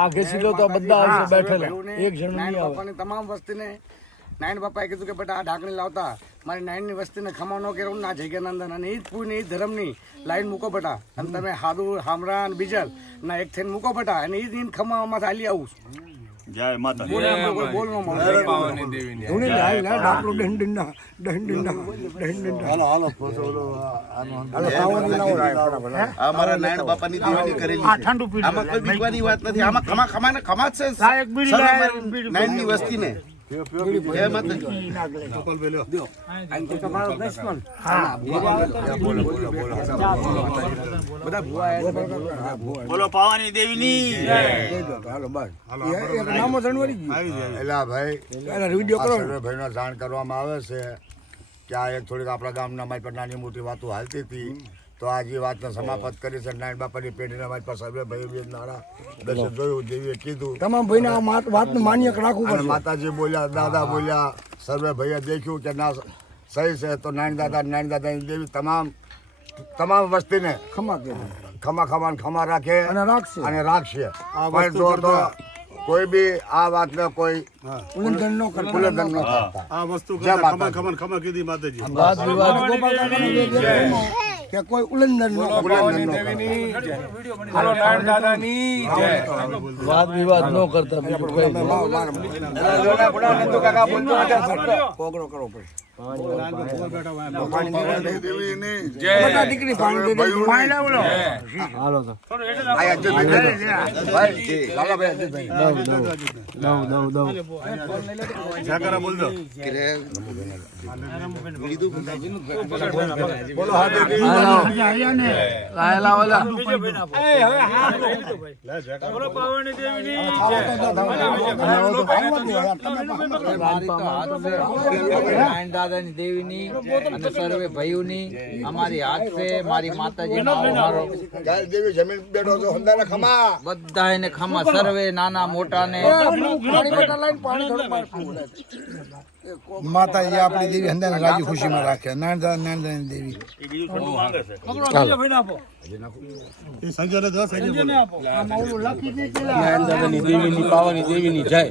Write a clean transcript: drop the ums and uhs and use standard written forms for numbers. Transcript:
આ ઘેસીલો તો બધા આવશે બેઠેલા, એક જણ નહીં આવે. તમામ વસ્તીને નારાયણ બાપાએ કીધું કે બેટા આ ઢાંકણી લાવતા મારી નારાયણની વસ્તીને ખમા ન કેવું ના જગ્યા નંદન અને ઈ જ પૂરી ઈ ધર્મની લાઈન મૂકો બેટા અને તમે હાદુ હામરા અને બીજલ ના એક થઈને મૂકો બેટા અને ઈ જ ખમામાં હાલી આવું જય માતા બોલ નો અમારા નારાયણ બાપાની દેવાની કરેલી આમાં કોઈ બીજવાની વાત નથી. આમાં ખમા ખમા ને ખમા જ છે નારાયણની વસ્તીને. જય માતાજી. બોલો પાવાની દેવીની ભાઈ જાણ કરવામાં આવે છે કે આ એક થોડીક આપણા ગામના મારી પર નાની મોટી વાતો હાલતી હતી, તો આ જે વાતને સમાપ્ત કરી છે નારાયણ બાપાની પેઢીના મારી પાસે સર્વે ભાઈ નારા દર્શન જોયું, દેવીએ કીધું તમામ ભાઈને આ વાતનું માન્ય રાખવું પડે. માતાજી બોલ્યા, દાદા બોલ્યા, સર્વે ભાઈએ દેખ્યું કે ના સહી છે, તો નારાયણ દાદાની દેવી તમામ વસ્તીને ખમા રાખે અને રાખશે. પણ જો તો કોઈ બી આ વાતને કોઈ ઉલ્લંઘન ન કરતા. આ વસ્તુ ખમા કીધી માતાજી. વાદ વિવાદ કે કોઈ ઉલ્લંઘન ન વાદ વિવાદ ન કરતા. બીજું કઈ દીકરી હાલો તો દાદાની દેવીની અને સર્વે ભાઈઓની અમારી હાથ છે. મારી માતાજી દેવી જમીન બેઠો છો ખમા બધા એને ખમા સર્વે નાના મોટા ને માતાજી આપણી દેવી હંદાને રાજી ખુશીમાં રાખે. નારાયણ દેવી નારાયણ દેવીની પાવાની દેવીની જય.